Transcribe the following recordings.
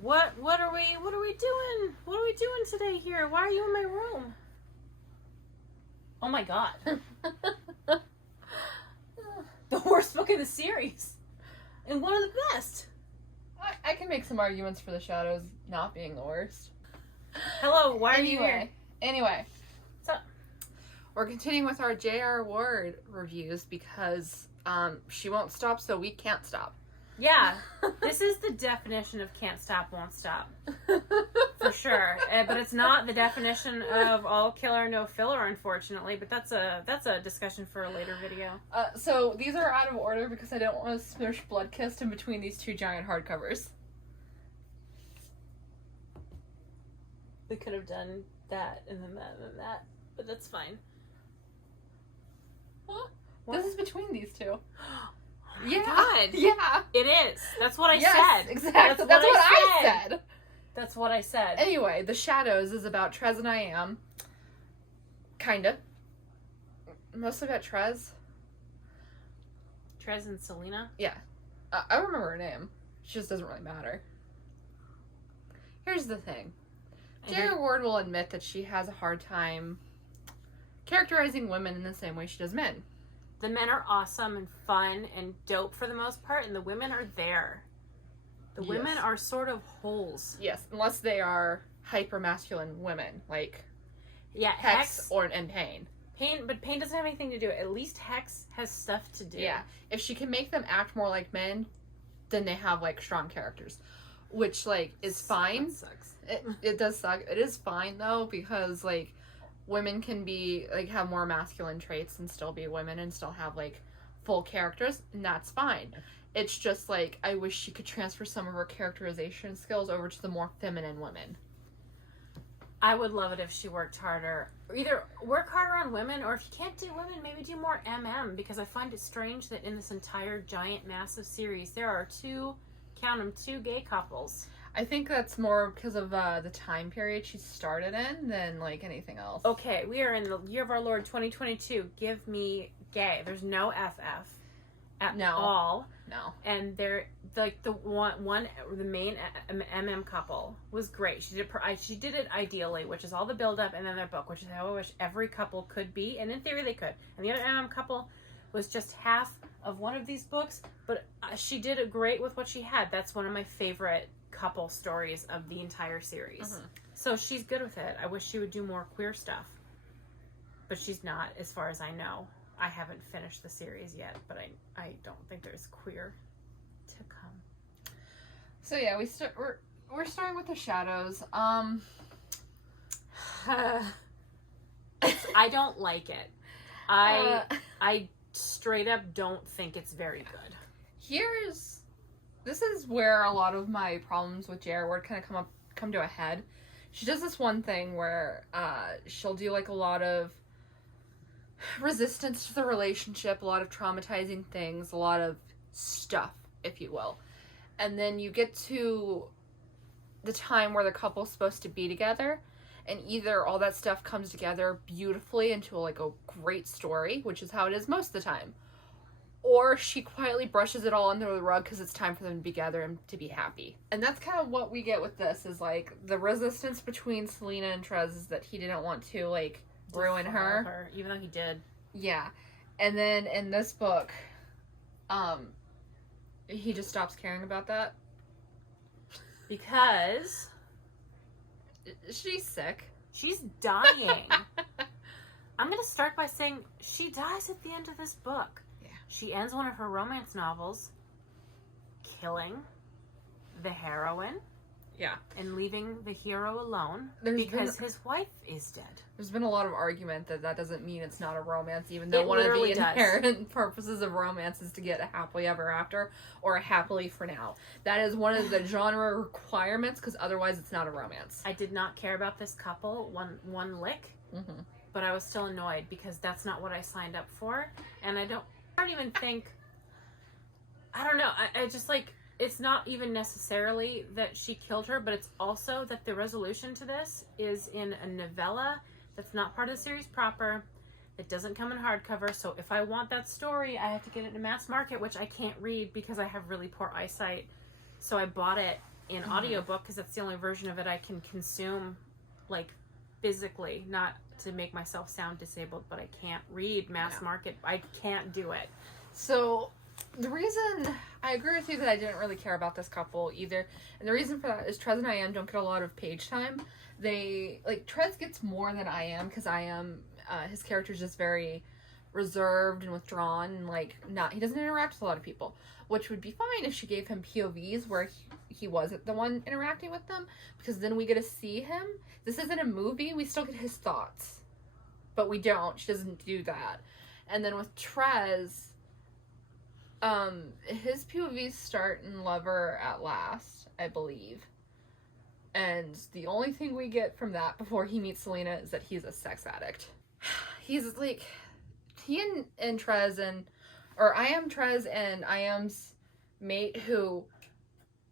What are we doing? What are we doing today here? Why are you in my room? Oh my god. The worst book in the series. And one of the best. I can make some arguments for The Shadows not being the worst. Hello, why are you here? Anyway. What's up? We're continuing with our J.R. Ward reviews because she won't stop, so we can't stop. Yeah, this is the definition of can't stop, won't stop. For sure. But it's not the definition of all killer, no filler, unfortunately. But that's a discussion for a later video. So these are out of order because I don't want to smush Bloodkissed in between these two giant hardcovers. We could have done that and then that and then that, but that's fine. Huh? This is between these two. Oh my God. Yeah. It is. That's what I said. Exactly. That's what I said. That's what I said. Anyway, The Shadows is about Trez and I Am. Kinda. Mostly about Trez. Trez and Selena? Yeah. I remember her name. She just doesn't really matter. Here's the thing. J.R. Ward will admit that she has a hard time characterizing women in the same way she does men. The men are awesome and fun and dope for the most part, and the women are there. The women are sort of holes. Yes, unless they are hyper-masculine women, like Hex and Pain. But Pain doesn't have anything to do. At least Hex has stuff to do. Yeah, if she can make them act more like men, then they have, like, strong characters. Which, like, is fine. That sucks. It does suck. It is fine, though, because, like, women can be, like, have more masculine traits and still be women and still have, like, full characters, and that's fine. It's just, like, I wish she could transfer some of her characterization skills over to the more feminine women. I would love it if she worked harder. Either work harder on women, or if you can't do women, maybe do more MM, because I find it strange that in this entire giant, massive series, there are two gay couples. I think that's more because of the time period she started in than, like, anything else. Okay, we are in the year of our Lord 2022. Give me gay. There's no FF at all. No. And they're like the main MM couple was great. She did it ideally, which is all the build up and then their book, which is how I wish every couple could be. And in theory, they could. And the other MM couple was just half of one of these books, but she did it great with what she had. That's one of my favorite couple stories of the entire series. Mm-hmm. So she's good with it. I wish she would do more queer stuff, but she's not, as far as I know. I haven't finished the series yet, but I don't think there's queer to come. So yeah, we're starting with The Shadows. I don't like it. I straight up don't think it's very good. This is where a lot of my problems with J.R. Ward kind of come to a head. She does this one thing where she'll do, like, a lot of resistance to the relationship, a lot of traumatizing things, a lot of stuff, if you will. And then you get to the time where the couple's supposed to be together, and either all that stuff comes together beautifully into, like, a great story, which is how it is most of the time, or she quietly brushes it all under the rug because it's time for them to be together and to be happy. And that's kind of what we get with this, is, like, the resistance between Selena and Trez is that he didn't want to, like, ruin her, even though he did. Yeah. And then in this book, he just stops caring about that because she's sick. She's dying. I'm gonna start by saying she dies at the end of this book. Yeah. She ends one of her romance novels killing the heroine. Yeah. And leaving the hero alone because his wife is dead. There's been a lot of argument that doesn't mean it's not a romance, even though one of the inherent purposes of romance is to get a happily ever after or a happily for now. That is one of the genre requirements, because otherwise it's not a romance. I did not care about this couple one lick, but I was still annoyed because that's not what I signed up for. And I don't even think, I don't know, I just, like, it's not even necessarily that she killed her, but it's also that the resolution to this is in a novella that's not part of the series proper, that doesn't come in hardcover. So if I want that story, I have to get it in mass market, which I can't read because I have really poor eyesight. So I bought it in audiobook because that's the only version of it I can consume, like, physically, not to make myself sound disabled, but I can't read mass market. I can't do it. So the reason I agree with you that I didn't really care about this couple either, and the reason for that is Trez and I am don't get a lot of page time. They, like, Trez gets more than I am because I am, his character's just very reserved and withdrawn and, like, he doesn't interact with a lot of people, which would be fine if she gave him POVs where he wasn't the one interacting with them, because then we get to see him. This isn't a movie, we still get his thoughts, but we don't. She doesn't do that. And then with Trez, his POVs start in Lover at Last, I believe. And the only thing we get from that before he meets Selena is that he's a sex addict. He's like, he and Trez or I am Trez and I am's mate who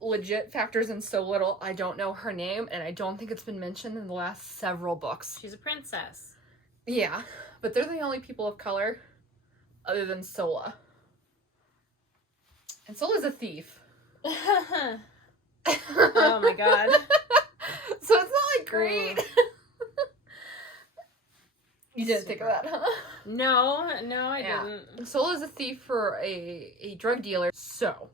legit factors in so little. I don't know her name and I don't think it's been mentioned in the last several books. She's a princess. Yeah, but they're the only people of color other than Sola. And Sola's a thief. Oh my god. So it's not, like, great. You didn't think of that, huh? No, I didn't. Sola's a thief for a drug dealer. So,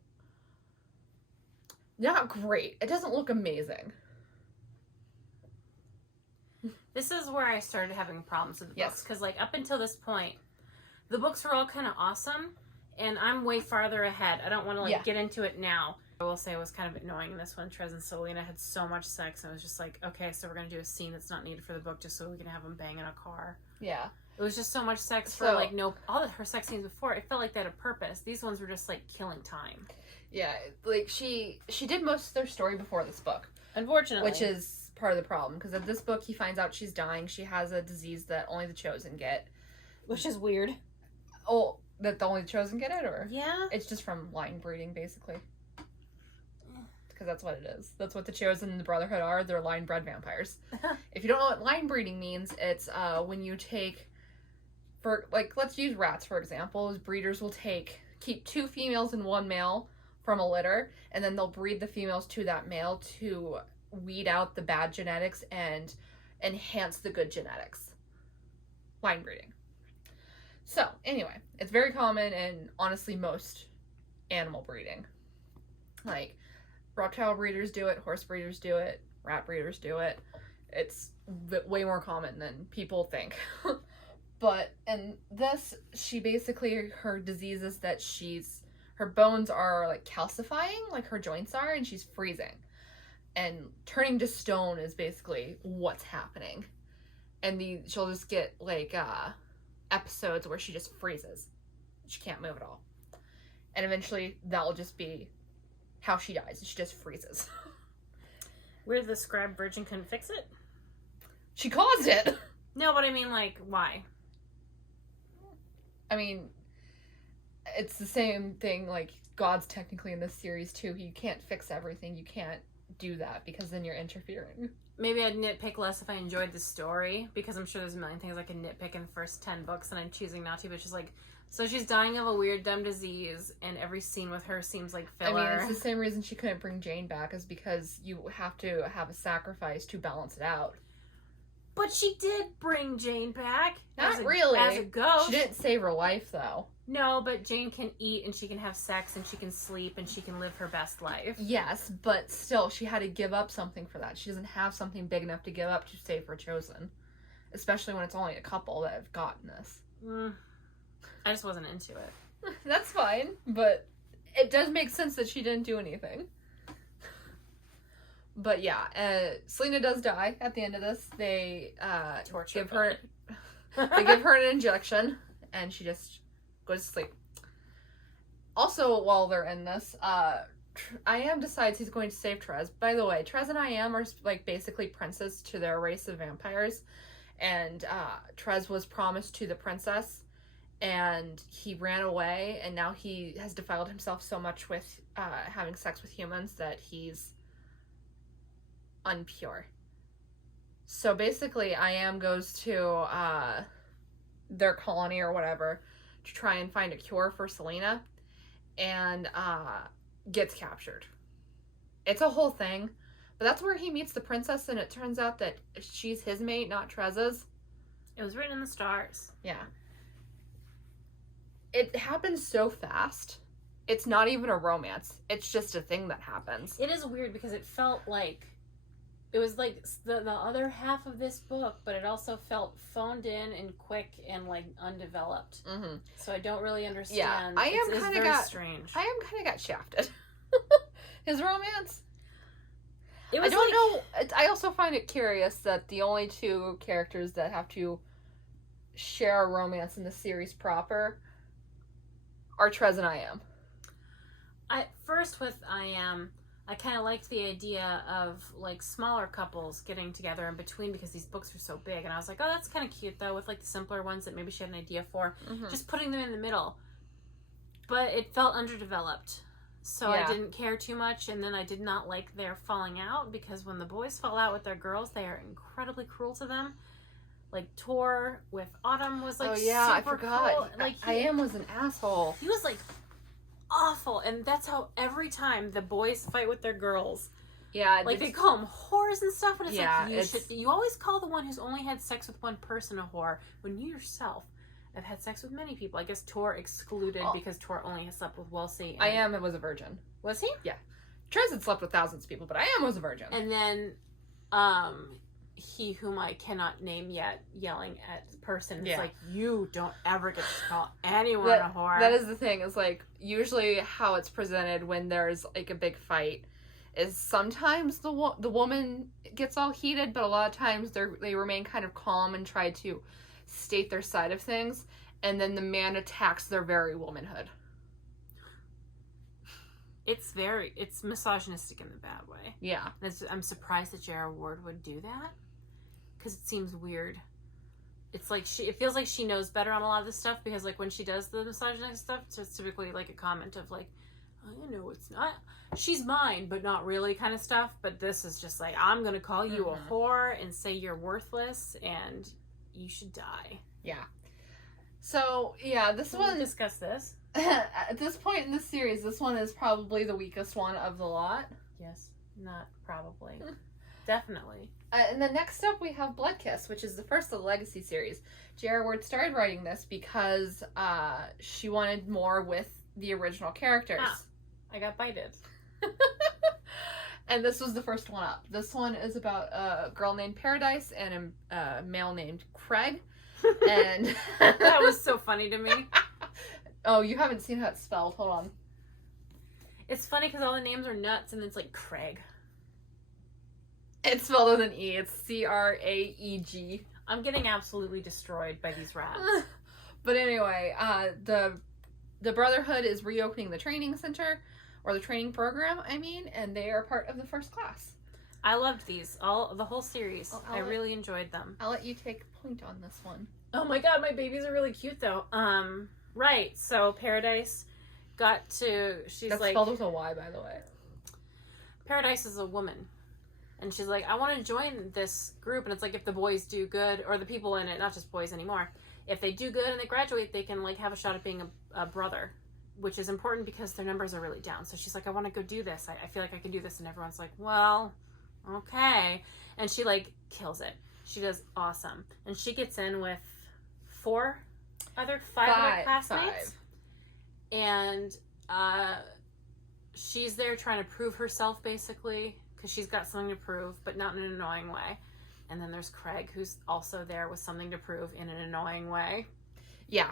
not great. It doesn't look amazing. This is where I started having problems with the books. Because, like, up until this point, the books were all kind of awesome. And I'm way farther ahead. I don't want to, like, get into it now. I will say it was kind of annoying in this one. Trez and Selena had so much sex. And I was just like, okay, so we're going to do a scene that's not needed for the book just so we can have them bang in a car. Yeah. It was just so much sex for, like, no... All of her sex scenes before, it felt like they had a purpose. These ones were just, like, killing time. Yeah, like, she did most of their story before this book. Unfortunately. Which is part of the problem. Because in this book, he finds out she's dying. She has a disease that only the Chosen get. Which is weird. Oh, that only the Chosen get it, or? Yeah. It's just from line breeding, basically. Because that's what it is. That's what the Chosen and the Brotherhood are. They're line-bred vampires. If you don't know what line breeding means, it's when you take... For, like, let's use rats, for example. Breeders will keep 2 females and 1 male from a litter, and then they'll breed the females to that male to weed out the bad genetics and enhance the good genetics. Line breeding. So, anyway, it's very common in, honestly, most animal breeding. Like, reptile breeders do it, horse breeders do it, rat breeders do it. It's way more common than people think. But in this, she basically, her disease is that her bones are, like, calcifying, like her joints are, and she's freezing. And turning to stone is basically what's happening. And she'll just get, like, episodes where she just freezes. She can't move at all. And eventually, that'll just be how she dies. She just freezes. Weird the scribe virgin couldn't fix it? She caused it! No, but I mean, like, why? I mean, it's the same thing, like, God's technically in this series, too. You can't fix everything. You can't do that, because then you're interfering. Maybe I'd nitpick less if I enjoyed the story, because I'm sure there's a million things I can nitpick in the first 10 books, and I'm choosing not to, but she's like, so she's dying of a weird, dumb disease, and every scene with her seems like filler. I mean, it's the same reason she couldn't bring Jane back, is because you have to have a sacrifice to balance it out. But she did bring Jane back. Not really. As a ghost. She didn't save her life, though. No, but Jane can eat, and she can have sex, and she can sleep, and she can live her best life. Yes, but still, she had to give up something for that. She doesn't have something big enough to give up to save her Chosen. Especially when it's only a couple that have gotten this. I just wasn't into it. That's fine, but it does make sense that she didn't do anything. But yeah, Selena does die at the end of this. They give her an injection, and she just goes to sleep. Also, while they're in this, I.M. decides he's going to save Trez. By the way, Trez and I.M. are, like, basically princes to their race of vampires, and Trez was promised to the princess, and he ran away, and now he has defiled himself so much with having sex with humans that he's unpure. So basically, I.M. goes to their colony or whatever to try and find a cure for Selena, and gets captured It's a whole thing. But that's where he meets the princess, and it turns out that she's his mate, not Treza's. It was written in the stars. Yeah. It happens so fast. It's not even a romance. It's just a thing that happens. It is weird because it felt like it was like the other half of this book, but it also felt phoned in and quick and like undeveloped. Mm-hmm. So I don't really understand. Yeah, I am kind of got strange. I am kind of got shafted. His romance. It was I don't know. I also find it curious that the only two characters that have to share a romance in the series proper are Trez and I Am. First with I Am, I kind of liked the idea of like smaller couples getting together in between because these books are so big, and I was like, oh, that's kind of cute though, with like the simpler ones that maybe she had an idea for, just putting them in the middle. But it felt underdeveloped, so I didn't care too much, and then I did not like their falling out because when the boys fall out with their girls, they are incredibly cruel to them. Like Tor with Autumn was like, super I forgot. Cruel. Like I Am was an asshole. He was like awful, and that's how every time the boys fight with their girls, like they call them whores and stuff, and it's like you always call the one who's only had sex with one person a whore when you yourself have had sex with many people. I guess Tor excluded because Tor only has slept with Wellesley. I Am was a virgin. Was he? Yeah. Trez had slept with thousands of people, but I Am was a virgin. And then he whom I cannot name yet yelling at the person. It's like, you don't ever get to call anyone a whore. That is the thing. Is like usually how it's presented when there's like a big fight is sometimes the woman gets all heated, but a lot of times they remain kind of calm and try to state their side of things, and then the man attacks their very womanhood. It's misogynistic in the bad way. Yeah. I'm surprised that J.R. Ward would do that. Because it seems weird. It's like it feels like she knows better on a lot of this stuff, because like when she does the misogynistic stuff, it's typically like a comment of like, oh, you know, it's not, she's mine, but not really kind of stuff. But this is just like, I'm going to call you a whore and say you're worthless and you should die. Yeah. So, yeah, this one... We'll discuss this. At this point in the series, this one is probably the weakest one of the lot. Yes. Not probably. Definitely. And then next up we have Blood Kiss, which is the first of the Legacy series. J.R. Ward started writing this because she wanted more with the original characters. I got bited. And this was the first one up. This one is about a girl named Paradise and a male named Craig. And that was so funny to me. Oh, you haven't seen how it's spelled. Hold on. It's funny because all the names are nuts, and it's like Craig. It's spelled with an E. It's Craeg. I'm getting absolutely destroyed by these rats. But anyway, the Brotherhood is reopening the training center, or the training program, I mean, and they are part of the first class. I loved these. The whole series. I really enjoyed them. I'll let you take point on this one. Oh my god, my babies are really cute though. Right, so Paradise got to, That's spelled with a Y, by the way. Paradise is a woman. And she's like, I want to join this group. And it's like, if the boys do good, or the people in it, not just boys anymore, if they do good and they graduate, they can like have a shot at being a brother, which is important because their numbers are really down. So she's like, I want to go do this. I feel like I can do this. And everyone's like, well, okay. And she like kills it. She does awesome. And she gets in with five other classmates. And she's there trying to prove herself, basically, because she's got something to prove, but not in an annoying way. And then there's Craig, who's also there with something to prove in an annoying way. Yeah.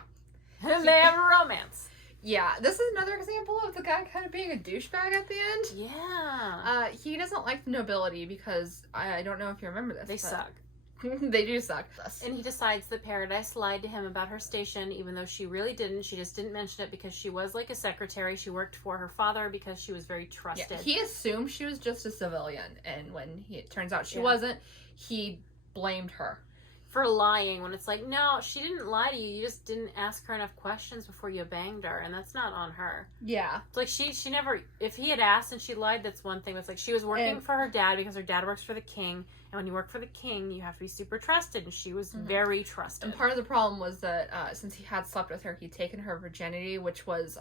And they have a romance. Yeah, this is another example of the guy kind of being a douchebag at the end. Yeah. He doesn't like the nobility because, I don't know if you remember this. They suck. They do suck. And he decides that Paradise lied to him about her station, even though she really didn't. She just didn't mention it because she was like a secretary. She worked for her father because she was very trusted. Yeah, he assumed she was just a civilian, and when it turns out she wasn't, he blamed her. For lying, when it's like, no, she didn't lie to you. You just didn't ask her enough questions before you banged her, and that's not on her. Yeah. It's like she never, if he had asked and she lied, that's one thing. It's like she was working for her dad because her dad works for the king, and when you work for the king, you have to be super trusted, and she was very trusted. And part of the problem was that since he had slept with her, he'd taken her virginity, which was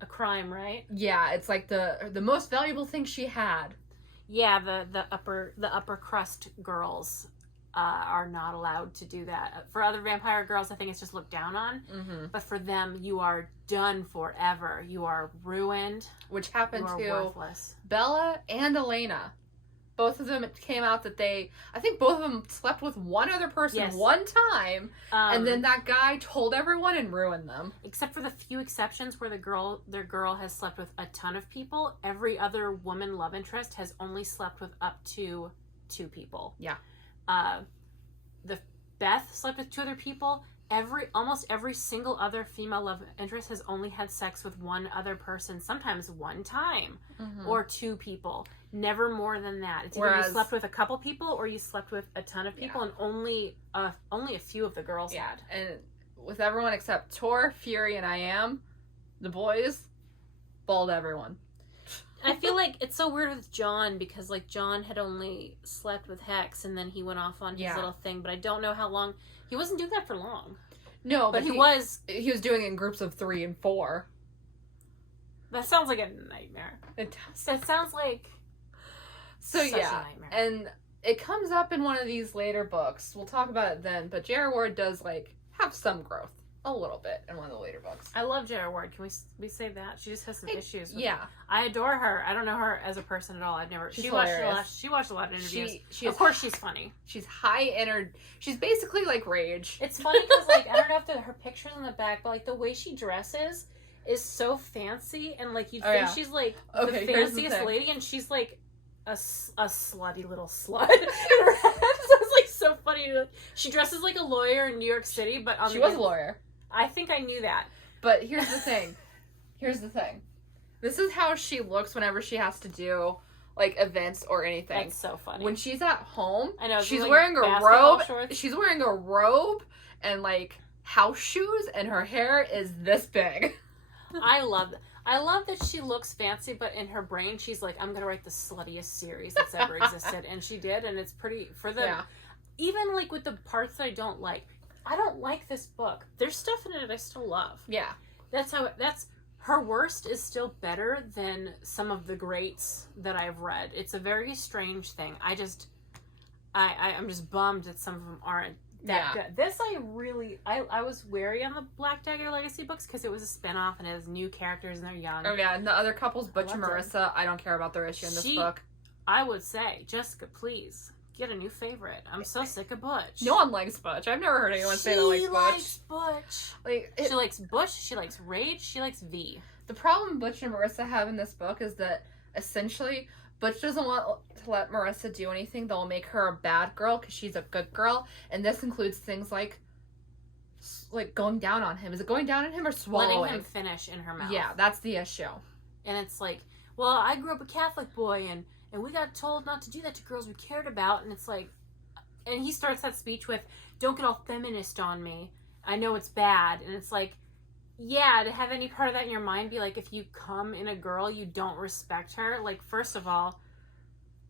a crime, right? Yeah, it's like the most valuable thing she had. Yeah, the upper crust girls are not allowed to do that. For other vampire girls, I think it's just looked down on. Mm-hmm. But for them, you are done forever. You are ruined. Which happened you to are worthless. Bella and Elena. Both of them, it came out that I think both of them slept with one other person one time, and then that guy told everyone and ruined them. Except for the few exceptions where their girl has slept with a ton of people, every other woman love interest has only slept with up to 2 people. Yeah. The Beth slept with 2 other people. Almost every single other female love interest has only had sex with one other person, sometimes one time, or 2 people. Never more than that. It's either you slept with a couple people or you slept with a ton of people, and only a few of the girls had. And with everyone except Tor, Fury, and I Am, the boys, balled everyone. I feel like it's so weird with John because like John had only slept with Hex and then he went off on his little thing, but I don't know how long. He wasn't doing that for long. No, but he was doing it in groups of 3 and 4. That sounds like a nightmare. It does. That sounds like such a nightmare. And it comes up in one of these later books. We'll talk about it then, but J.R. Ward does like have some growth. A little bit in one of the later books. I love J.R. Ward. Can we say that? She just has some issues. Yeah. I adore her. I don't know her as a person at all. I've never. She watched a lot of interviews. Of course, she's funny. She's high energy. She's basically like Rage. It's funny because like I don't know if her pictures in the back, but like the way she dresses is so fancy, and like you think she's like the fanciest lady, and she's like a slutty little slut in her head. So it's like so funny. She dresses like a lawyer in New York City, but she was a lawyer. I think I knew that. But here's the thing. This is how she looks whenever she has to do, like, events or anything. That's so funny. When she's at home, I know, she's like wearing a robe. Shorts. She's wearing a robe and, like, house shoes, and her hair is this big. I love that she looks fancy, but in her brain, she's like, I'm going to write the sluttiest series that's ever existed. And she did, and it's pretty, for the, even, like, with the parts that I don't like, I don't like this book. There's stuff in it I still love. Yeah. That's her worst is still better than some of the greats that I've read. It's a very strange thing. I'm just bummed that some of them aren't that good. This I was wary on the Black Dagger Legacy books because it was a spinoff and it has new characters and they're young. Oh yeah, and the other couples, Butch and Marissa, I don't care about their issue in this book. I would say, Jessica, please. Get a new favorite. I'm so sick of Butch. No one likes Butch. I've never heard anyone say they like Butch. She likes Butch. She likes Bush. She likes Rage. She likes V. The problem Butch and Marissa have in this book is that essentially Butch doesn't want to let Marissa do anything that will make her a bad girl because she's a good girl, and this includes things like going down on him. Is it going down on him or swallowing? Letting him finish in her mouth. Yeah, that's the issue. And it's like, well, I grew up a Catholic boy, and we got told not to do that to girls we cared about, and it's like, and he starts that speech with, don't get all feminist on me. I know it's bad. And it's like, yeah, to have any part of that in your mind be like, if you come in a girl, you don't respect her. Like, first of all,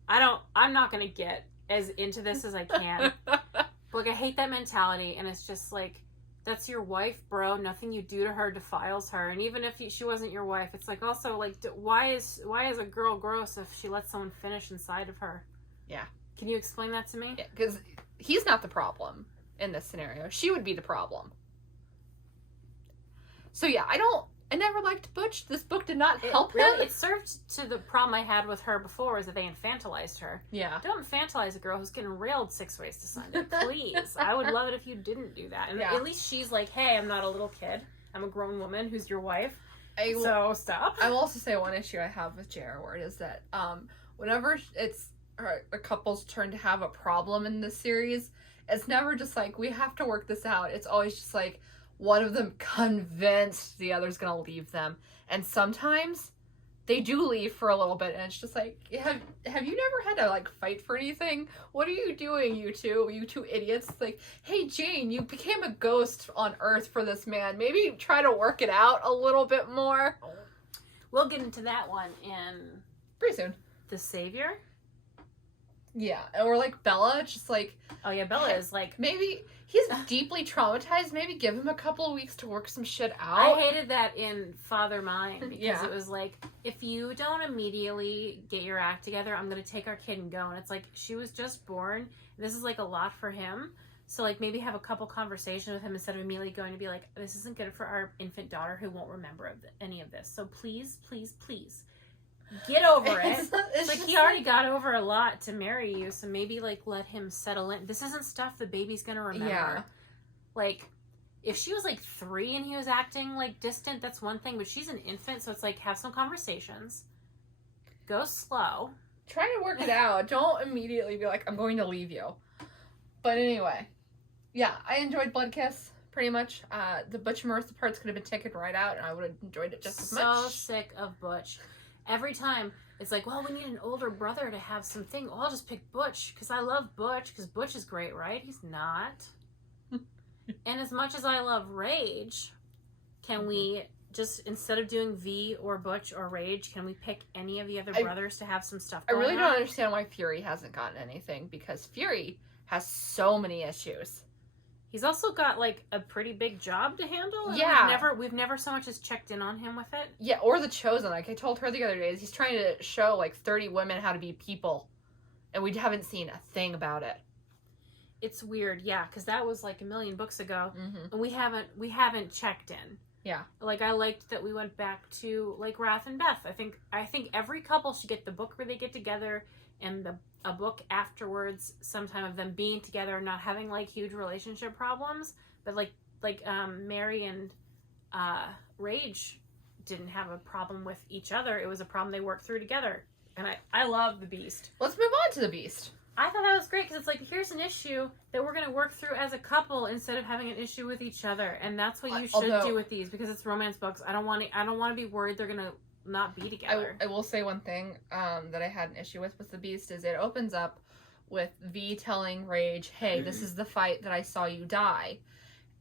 I'm not going to get as into this as I can. But, like, I hate that mentality, and it's just like, that's your wife, bro. Nothing you do to her defiles her. And even if she wasn't your wife, it's like also like, why is a girl gross if she lets someone finish inside of her? Yeah. Can you explain that to me? Yeah, because he's not the problem in this scenario. She would be the problem. So yeah, I never liked Butch. This book did not help him. It served to the problem I had with her before, is that they infantilized her. Yeah. Don't infantilize a girl who's getting railed 6 ways to Sunday. Please. I would love it if you didn't do that. And at least she's like, hey, I'm not a little kid. I'm a grown woman who's your wife. So stop. I will also say one issue I have with J.R. Ward is that whenever it's a couple's turn to have a problem in this series, it's never just like, we have to work this out. It's always just like, one of them convinced the other's gonna leave them. And sometimes they do leave for a little bit, and it's just like, have you never had to like fight for anything? What are you doing, you two idiots? Like, hey Jane, you became a ghost on Earth for this man. Maybe try to work it out a little bit more. We'll get into that one in pretty soon. The Savior. Yeah, or like Bella, just like... Oh yeah, Bella is like... Maybe he's deeply traumatized. Maybe give him a couple of weeks to work some shit out. I hated that in Father Mine because Yeah. it was like, if you don't immediately get your act together, I'm going to take our kid and go. And it's like, she was just born. This is like a lot for him. So like maybe have a couple conversations with him instead of immediately going to be like, this isn't good for our infant daughter who won't remember any of this. So please, please, please get over it. It's like he already got over a lot to marry you. So maybe like let him settle in. This isn't stuff the baby's going to remember. Yeah. Like, if she was like 3 and he was acting like distant, that's one thing. But she's an infant, so it's like, have some conversations. Go slow. Try to work it out. Don't immediately be like, I'm going to leave you. But anyway. Yeah, I enjoyed Blood Kiss, pretty much. The Butch and Marissa parts could have been taken right out, and I would have enjoyed it just as much. So sick of Butch. Every time, it's like, well, we need an older brother to have something. Well, I'll just pick Butch, because I love Butch, because Butch is great, right? He's not. And as much as I love Rage, can we just, instead of doing V or Butch or Rage, can we pick any of the other brothers to have some stuff I going really on? don't understand why Fury hasn't gotten anything, because Fury has so many issues. He's also got like a pretty big job to handle. And Yeah. we've never so much as checked in on him with it. Yeah, or The Chosen. Like I told her the other day, he's trying to show like 30 women how to be people, and we haven't seen a thing about it. It's weird, yeah, because that was like a million books ago, Mm-hmm. and we haven't checked in. Yeah. Like I liked that we went back to like Wrath and Beth. I think every couple should get the book where they get together, and a book afterwards, sometime of them being together, not having like huge relationship problems. But like Mary and Rage didn't have a problem with each other. It was a problem they worked through together, and I love the Beast. Let's move on to the Beast. I thought that was great because it's like, here's an issue that we're going to work through as a couple instead of having an issue with each other, and that's what you should do with these, because it's romance books. I don't want to be worried they're going to not be together. I will say one thing that I had an issue with the Beast is it opens up with V telling Rage, hey, this is the fight that I saw you die.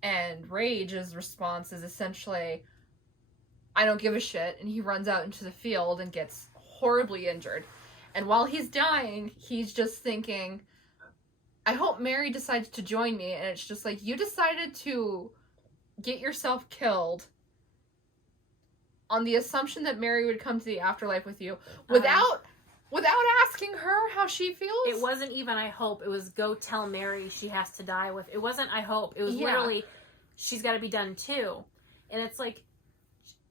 And Rage's response is essentially, I don't give a shit, and he runs out into the field and gets horribly injured. And while he's dying, he's just thinking, I hope Mary decides to join me. And it's just like, you decided to get yourself killed on the assumption that Mary would come to the afterlife with you without asking her how she feels. It wasn't even I hope. It was go tell Mary she has to die with. It wasn't I hope. It was literally she's got to be done too. And it's like,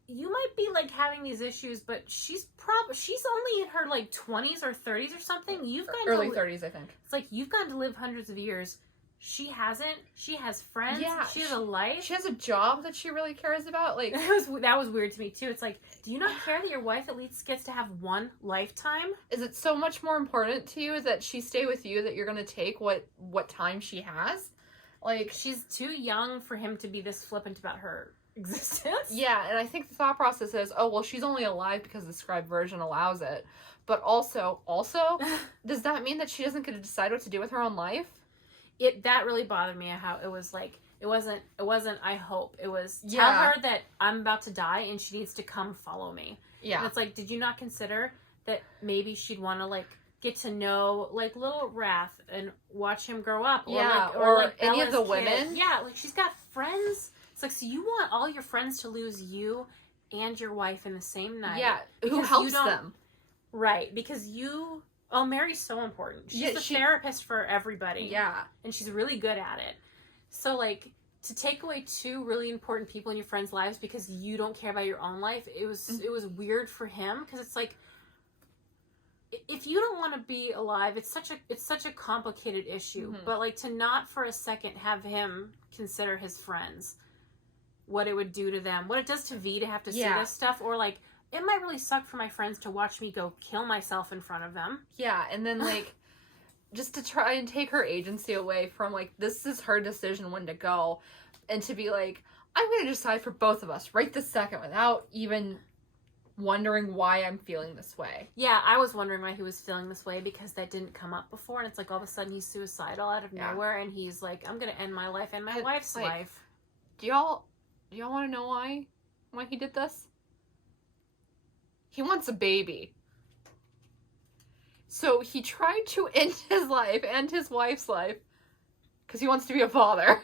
you might be like having these issues, but she's only in her like 20s or 30s or something. You've got early 30s, I think. It's like you've gotten to live hundreds of years. She hasn't. She has friends. Yeah, she has a life. She has a job that she really cares about. Like that was weird to me too. It's like, do you not care that your wife at least gets to have one lifetime? Is it so much more important to you that she stay with you that you're going to take what time she has? Like, she's too young for him to be this flippant about her existence. Yeah, and I think the thought process is, oh, well, she's only alive because the scribed version allows it. But also, does that mean that she doesn't get to decide what to do with her own life? That really bothered me, how it was like, it wasn't I hope. It was tell her that I'm about to die and she needs to come follow me. Yeah. And it's like, did you not consider that maybe she'd want to like get to know like little Wrath and watch him grow up? Or like any of the Bella's women. kid. Yeah, like she's got friends. It's like, so you want all your friends to lose you and your wife in the same night. Yeah, who helps them. Right, because Mary's so important. She's the therapist for everybody. Yeah. And she's really good at it. So, like, to take away 2 really important people in your friends' lives because you don't care about your own life, it was weird for him, because it's like, if you don't want to be alive, it's such a complicated issue. Mm-hmm. But, like, to not for a second have him consider his friends, what it would do to them, what it does to V to have to see this stuff, or like, it might really suck for my friends to watch me go kill myself in front of them. Yeah, and then like, just to try and take her agency away from like, this is her decision when to go, and to be like, I'm going to decide for both of us right this second without even wondering why I'm feeling this way. Yeah, I was wondering why he was feeling this way, because that didn't come up before, and it's like all of a sudden he's suicidal out of nowhere, and he's like, I'm going to end my life and my wife's life. Do y'all want to know why he did this? He wants a baby. So he tried to end his life and his wife's life because he wants to be a father.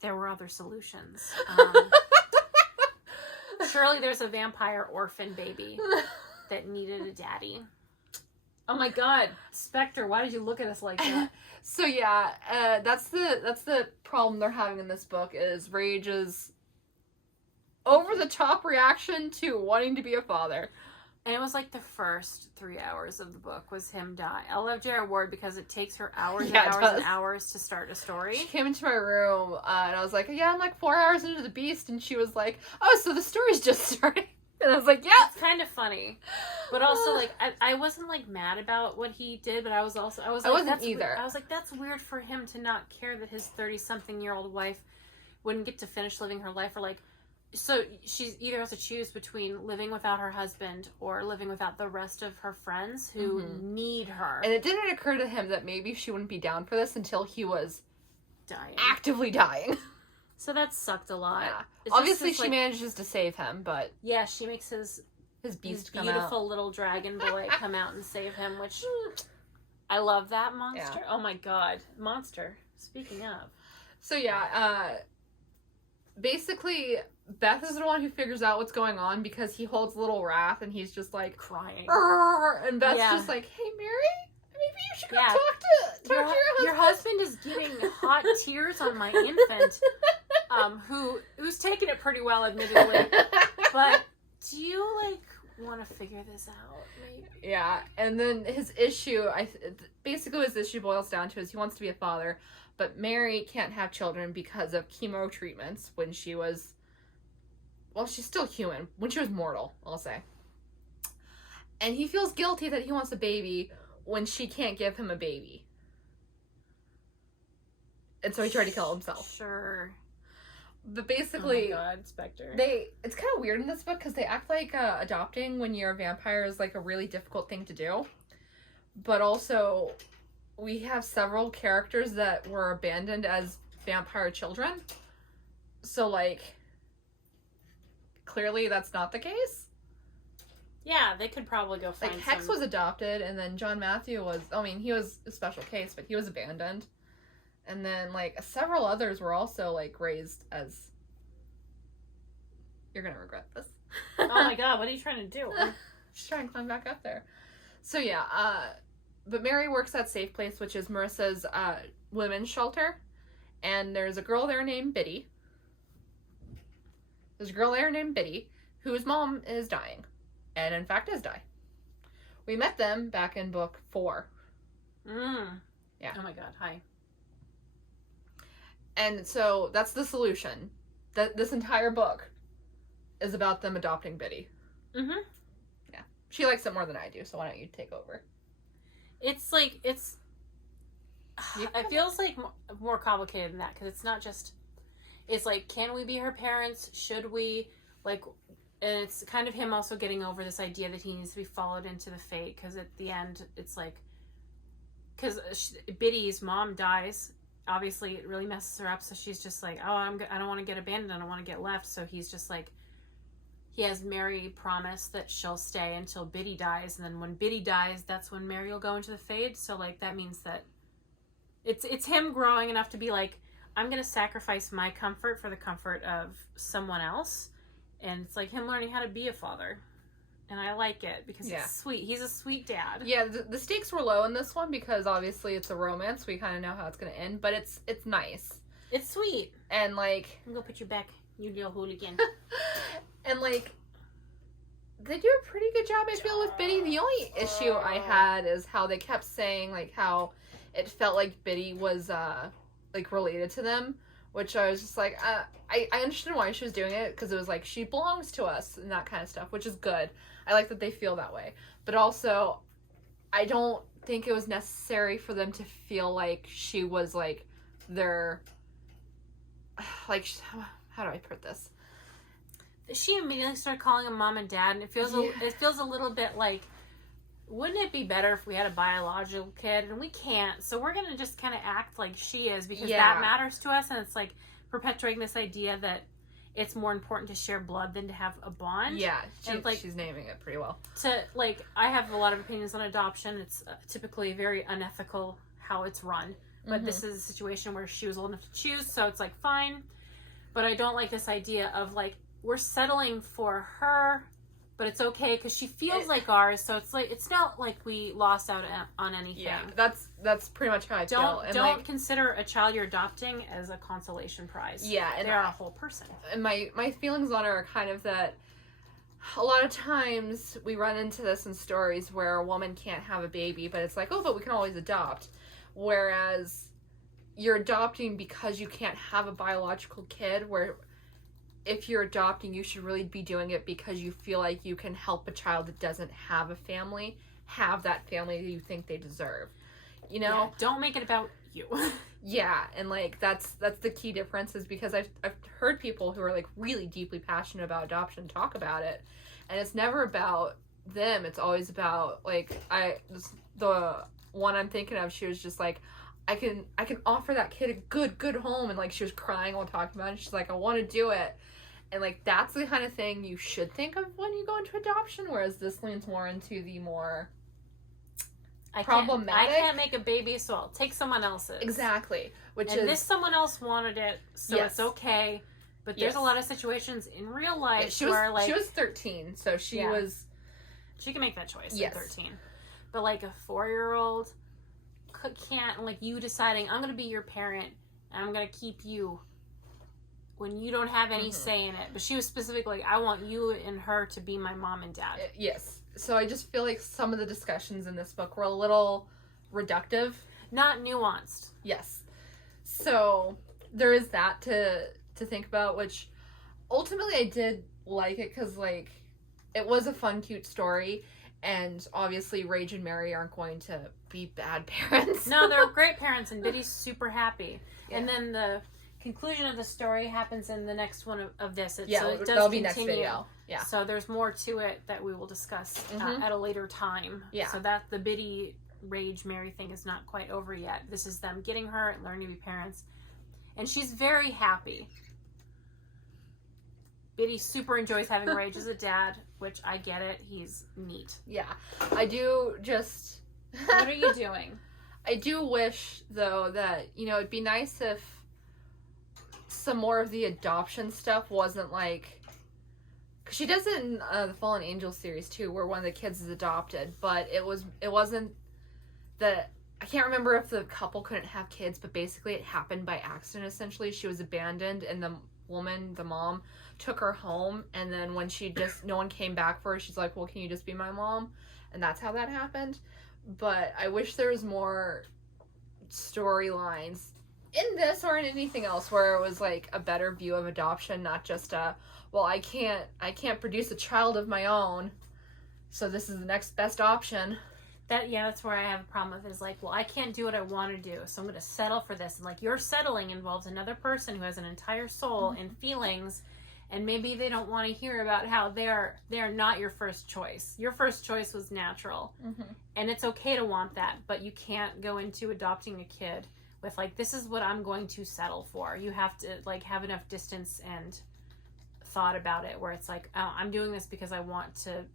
There were other solutions. Surely there's a vampire orphan baby that needed a daddy. Oh my god, Spectre, why did you look at us like that? So yeah, that's the problem they're having in this book is Rage's over the top reaction to wanting to be a father. And it was like the first 3 hours of the book was him die. I love J.R. Ward because it takes her hours and hours and hours to start a story. She came into my room and I was like, yeah, I'm like 4 hours into the Beast, and she was like, oh, so the story's just starting. And I was like, yeah. It's kind of funny. But also, like, I wasn't, like, mad about what he did, but I was like, wasn't either. I was like, that's weird for him to not care that his 30-something-year-old wife wouldn't get to finish living her life, or, like, so she either has to choose between living without her husband or living without the rest of her friends who need her. And it didn't occur to him that maybe she wouldn't be down for this until he was dying. Actively dying. So that sucked a lot. Yeah. Obviously, she manages to save him, but... Yeah, she makes his beast come beautiful out. Little dragon boy come out and save him, which... I love that monster. Yeah. Oh my god. Monster. Speaking of. So yeah, basically, Beth is the one who figures out what's going on because he holds little Wrath and he's just like... crying. And Beth's just like, hey, Mary? Maybe you should go talk to your husband. Your husband is giving hot tears on my infant, who's taking it pretty well, admittedly. But do you want to figure this out? Maybe. Yeah, and then his issue, basically his issue boils down to is he wants to be a father, but Mary can't have children because of chemo treatments when she was, well, she's still human, when she was mortal, I'll say. And he feels guilty that he wants a baby when she can't give him a baby. And so he tried to kill himself. Sure. But basically... Oh my god, Spectre. It's kind of weird in this book because they act like adopting when you're a vampire is like a really difficult thing to do. But also, we have several characters that were abandoned as vampire children. So, like, clearly that's not the case. Yeah, they could probably go find Hex was adopted, and then John Matthew was... I mean, he was a special case, but he was abandoned. And then, several others were also, raised as... You're gonna regret this. Oh my god, what are you trying to do? She's trying to climb back up there. So, yeah, but Mary works at Safe Place, which is Marissa's women's shelter. And there's a girl there named Biddy. Whose mom is dying. And in fact does die. We met them back in book 4. Yeah. Oh my god, hi. And so that's the solution. This entire book is about them adopting Biddy. Mm-hmm. Yeah. She likes it more than I do, so why don't you take over? It feels like more complicated than that, because it's not just... It's can we be her parents? Should we? And it's kind of him also getting over this idea that he needs to be followed into the fate, because at the end, it's because Biddy's mom dies. Obviously, it really messes her up, so she's just like, oh, I don't want to get abandoned, I don't want to get left, so he's just he has Mary promise that she'll stay until Biddy dies, and then when Biddy dies, that's when Mary will go into the fade, so, that means that it's him growing enough to be I'm going to sacrifice my comfort for the comfort of someone else. And it's him learning how to be a father. And I like it because it's sweet. He's a sweet dad. Yeah, the stakes were low in this one because obviously it's a romance. We kind of know how it's going to end. But it's nice. It's sweet. And I'm going to put you back, you little hooligan. And they do a pretty good job, I feel, with Biddy. The only issue I had is how they kept saying, how it felt like Biddy was, related to them. Which I was just I understood why she was doing it, because it was she belongs to us and that kind of stuff, which is good. I like that they feel that way. But also, I don't think it was necessary for them to feel like she was, their, how do I put this? She immediately started calling him mom and dad, and it feels a little bit wouldn't it be better if we had a biological kid? And we can't, so we're going to just kind of act like she is, because that matters to us, and it's perpetuating this idea that it's more important to share blood than to have a bond. Yeah, and like she's naming it pretty well. I have a lot of opinions on adoption. It's typically very unethical how it's run. But this is a situation where she was old enough to choose, so it's like fine. But I don't like this idea of like we're settling for her, but it's okay because she feels like ours. So it's like it's not like we lost out on anything. Yeah, that's pretty much how I feel. And don't consider a child you're adopting as a consolation prize. Yeah, and they're a whole person. And my feelings on her are kind of that. A lot of times we run into this in stories where a woman can't have a baby, but it's like, oh, but we can always adopt. Whereas you're adopting because you can't have a biological kid, where if you're adopting, you should really be doing it because you feel like you can help a child that doesn't have a family have that family that you think they deserve. You know? Yeah, don't make it about you. Yeah, and like that's the key difference, is because I've heard people who are like really deeply passionate about adoption talk about it, and it's never about them. It's always about like the one I'm thinking of. She was just like, I can offer that kid a good home, and like she was crying while talking about it. She's like, I want to do it, and like that's the kind of thing you should think of when you go into adoption. Whereas this leans more into the more problematic. I can't make a baby, so I'll take someone else's. Exactly. This someone else wanted it, so it's okay. But there's a lot of situations in real life where like she was 13, so she can make that choice at 13. But like a 4-year-old can't, like you deciding I'm gonna be your parent and I'm gonna keep you when you don't have any say in it. But she was specifically like, I want you and her to be my mom and dad. Yes. So I just feel like some of the discussions in this book were a little reductive. Not nuanced. Yes. So there is that to think about, which ultimately I did like it because like it was a fun, cute story. And obviously Rage and Mary aren't going to be bad parents. No, they're great parents, and Biddy's super happy. Yeah. And then the conclusion of the story happens in the next one of this. So it does that'll be continue. Next video. Yeah. So there's more to it that we will discuss at a later time. Yeah. So that the Biddy Rage Mary thing is not quite over yet. This is them getting her and learning to be parents. And she's very happy. Biddy super enjoys having Rage as a dad, which I get it. He's neat. Yeah. I do just... What are you doing? I do wish, though, that, you know, it'd be nice if some more of the adoption stuff wasn't like... Because she does it in the Fallen Angel series, too, where one of the kids is adopted, but it wasn't that... I can't remember if the couple couldn't have kids, but basically it happened by accident, essentially. She was abandoned, and the woman, the mom, took her home, and then when no one came back for her, she's like, well, can you just be my mom? And that's how that happened. But I wish there was more storylines in this or in anything else where it was like a better view of adoption, not just well, I can't produce a child of my own, so this is the next best option. That's where I have a problem with, is like, well, I can't do what I want to do, so I'm going to settle for this. And like, your settling involves another person who has an entire soul and feelings, and maybe they don't want to hear about how they're not your first choice. Your first choice was natural, and it's okay to want that, but you can't go into adopting a kid with like, this is what I'm going to settle for. You have to like have enough distance and thought about it, where it's like, oh, I'm doing this because I want to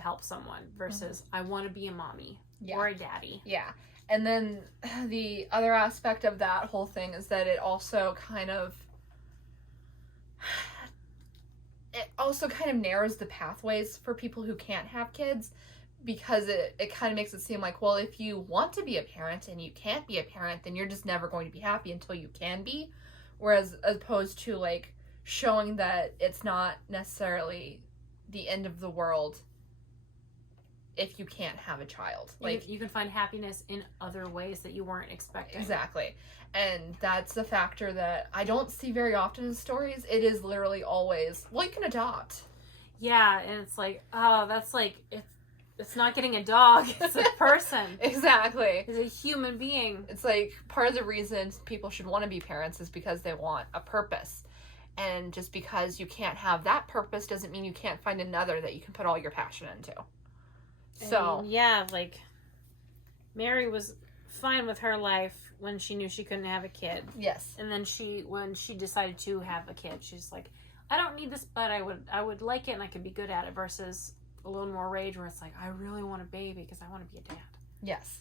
help someone, versus I want to be a mommy or a daddy. Yeah. And then the other aspect of that whole thing is that it also kind of narrows the pathways for people who can't have kids, because it kind of makes it seem like, well, if you want to be a parent and you can't be a parent, then you're just never going to be happy until you can be. Whereas as opposed to like showing that it's not necessarily the end of the world if you can't have a child. Like, you can find happiness in other ways that you weren't expecting. Exactly. And that's a factor that I don't see very often in stories. It is literally always, well, you can adopt. Yeah, and it's like, oh, that's like, it's not getting a dog, it's a person. Exactly. It's a human being. It's like, part of the reason people should want to be parents is because they want a purpose. And just because you can't have that purpose doesn't mean you can't find another that you can put all your passion into. So, yeah, like, Mary was fine with her life when she knew she couldn't have a kid. Yes. And then when she decided to have a kid, she's like, I don't need this, but I would like it and I could be good at it, versus a little more rage where it's like, I really want a baby because I want to be a dad. Yes.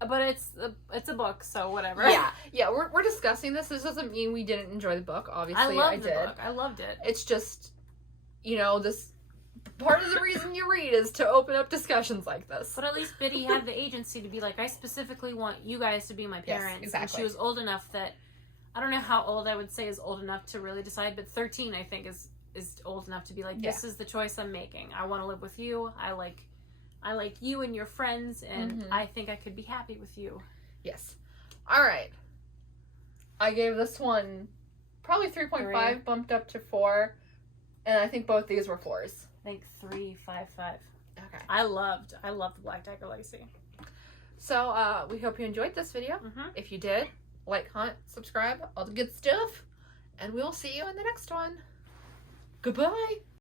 But it's a book, so whatever. Yeah. We're discussing this. This doesn't mean we didn't enjoy the book. Obviously, I did. The book. I loved it. It's just, this part of the reason you read is to open up discussions like this. But at least Biddy had the agency to be like, I specifically want you guys to be my parents. Yes, exactly. And she was old enough that, I don't know how old I would say is old enough to really decide, but 13 I think is old enough to be like, this is the choice I'm making. I want to live with you. I like you and your friends, and I think I could be happy with you. Yes. All right. I gave this one probably 3.5, bumped up to 4, and I think both these were 4s. I think 3.55. Okay. I loved the Black Dagger Legacy. So we hope you enjoyed this video. If you did, like, comment, subscribe, all the good stuff, and we'll see you in the next one. Goodbye.